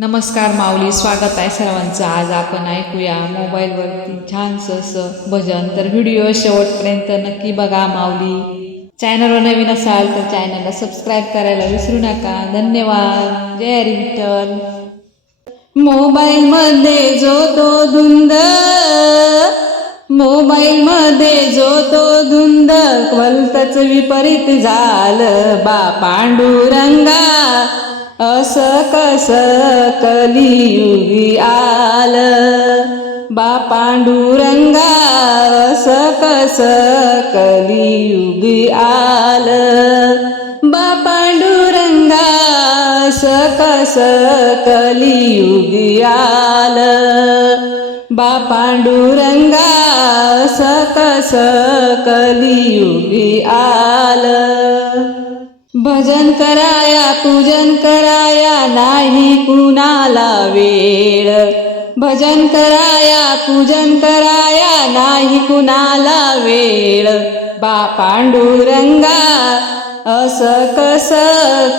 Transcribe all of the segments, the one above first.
नमस्कार माऊली स्वागत आहे सर्वांचं. आज आपण ऐकूया मोबाईलवरती छानसं असं भजन. तर व्हिडिओ शेवटपर्यंत नक्की बघा माऊली. चॅनलवर नवीन असाल तर चॅनलला सबस्क्राईब करायला विसरू नका. धन्यवाद. जय हरी विठ्ठल जो तो धुंद. मोबाईलमध्ये जो तो धुंद. क्वलतच विपरीत झालं बा पांडुरंगा. अस कस कलियुगी आलं? बा पांडुरंगा असं कस कलियुगी आलं? बा पांडुरंगा असं कस कलियुगी आलं? बा पांडुरंगा असं कस कलियुगी आलं? भजन कराया पूजन कराया नाही कुणाला वेळ. भजन कराया पूजन कराया नाही कुणाला वेळ. बा पांडुरंगा असं कस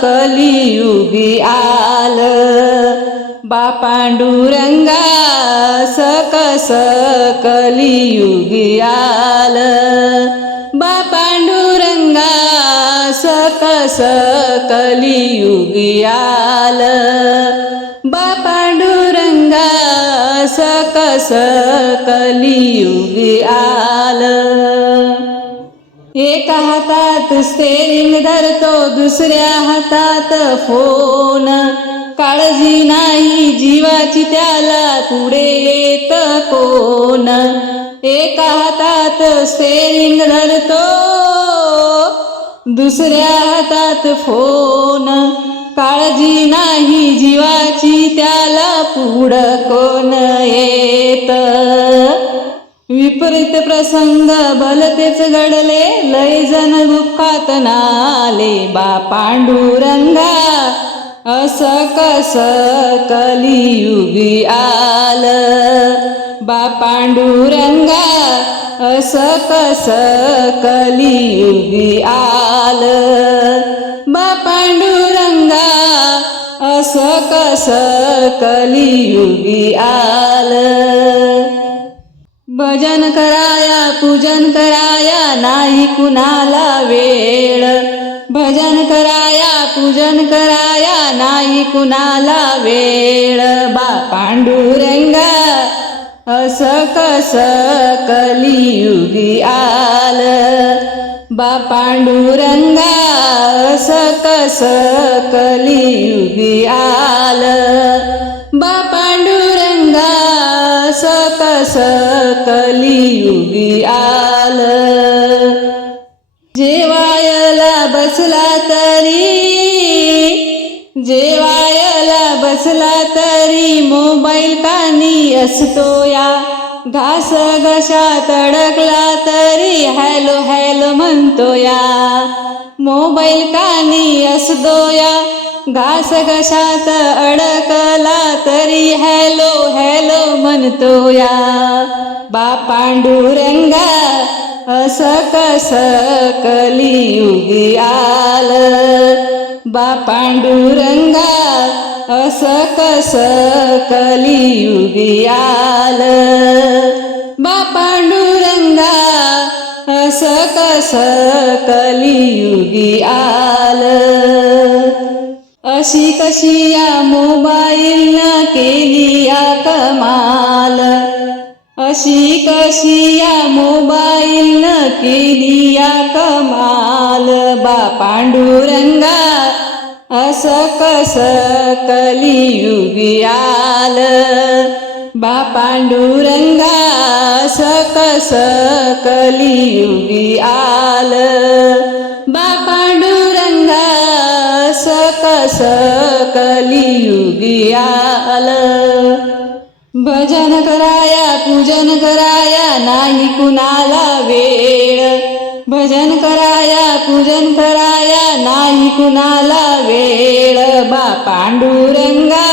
कलियुगी आलं? बा पांडुरंगा असं कस कलियुगी आलं? सकलियुगियाल। कलियुगी आलं बा पांडुरंगा कलियुगी आलं एका हातात स्टेरिंग धरतो दुसऱ्या हातात फोन काळजी नाही जीवाची त्याला पुढे येत कोण. एका हातात स्टेरिंग धरतो दुसऱ्या हातात फोन. काळजी नाही जीवाची त्याला पुढं कोण येत? विपरीत प्रसंग भलतेच घडले लय जण दुःखात नाले बा पांडुरंगा. असं कस कलियुगी आलं? बा पांडुरंगा असं कस कलियुगी आल? बा पांडुरंगा असं कस कलियुगी आल? भजन कराया पूजन कराया नाही कुणाला वेळ. भजन कराया पूजन कराया नाही कुणाला वेळ. बा पांडुरंगा असं कस कलियुगी आलं? बा पांडुरंगा असं कस कलियुगी आलं? बा पांडुरंगा असं कस असला तरी मोबाईल कानी असतो या. घास घशात अडकला तरी हॅलो हॅलो म्हणतो या. मोबाईल कानी असतो या. घास घशात अडकला तरी हॅलो हॅलो म्हणतो या. बा पांडुरंगा असं कस कलियुगी आल. बा पांडुरंगा अस कस कलियुगी आलं. बा पांडुरंगा कस कलियुगी आल. अशी कशी या मोबाईलनं केली या कमाल अशी कशी या मोबाईलनं केली या कमाल बा पांडुरंगा असं कस कलियुगी आलं? बा पांडुरंगा असं कस कलियुगी आलं? बा पांडुरंगा असं कस कलियुगी आलं? भजन कराया पूजन कराया नाही कुणाला वेळ? भजन कराया पूजन करा नाही कुणाला वेळ बा पांडुरंगा?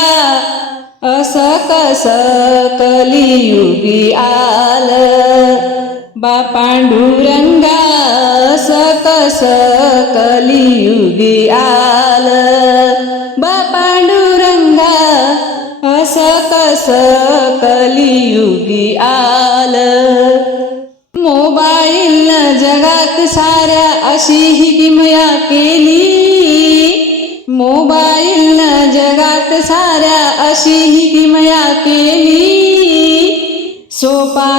असं कस कलियुगी आलं? बा पांडुरंगा असं कस कलियुगी आलं? बा पांडुरंगा कलियुगी आलं? मोबाईल जगात साऱ्या अशी ही किमया केली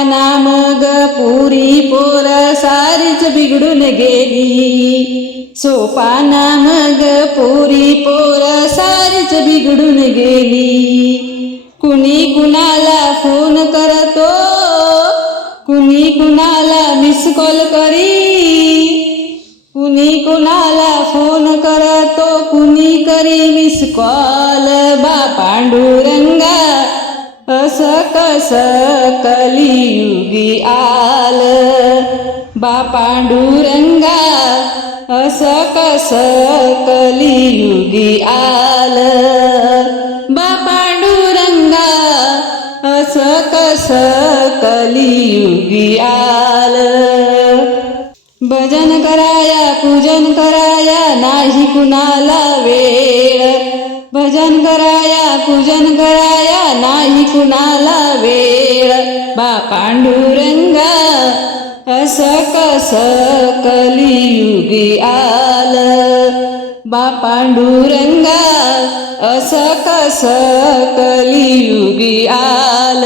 ना मग पुरी पोर सारीच बिघडून गेली सोपाना मग पुरी पोर सारीच बिघडून गेली कुणी कुणाला फोन करतो कुणी कुणाला मिस कॉल करी कुणी कुणाला फोन करतो कुणी करी मिस कॉल बा पांडुरंग कस कलियुगी आल? बा पांडुरंगा अस कस कलियुगी आल? बा पांडुरंगा अस कस कलियुगी आल? भजन कराया पूजन कराया नाही कुणाला वेळ? भजन कराया पूजन कराया नाही कुणाला वेळ. बा पांडुरंगा असं कस कलियुगी आल. बा पांडुरंगा असं कस कलियुगी आल.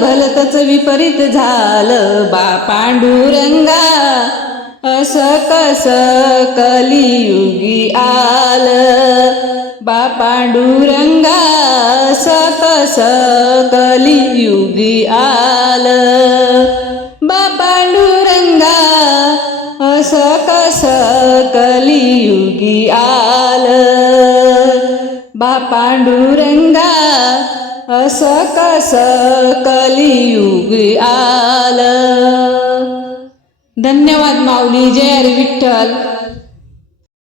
भलतच विपरीत झालं बा पांडुरंगा. अस कस कलियुगी आलं बा पांडुरंगा. अस कस कलियुगी आलं बा पांडुरंगा. अस कस कलियुगी आलं बा पांडुरंगा. असं कस कलियुगी आलं? धन्यवाद माऊली जय हरी विठ्ठल.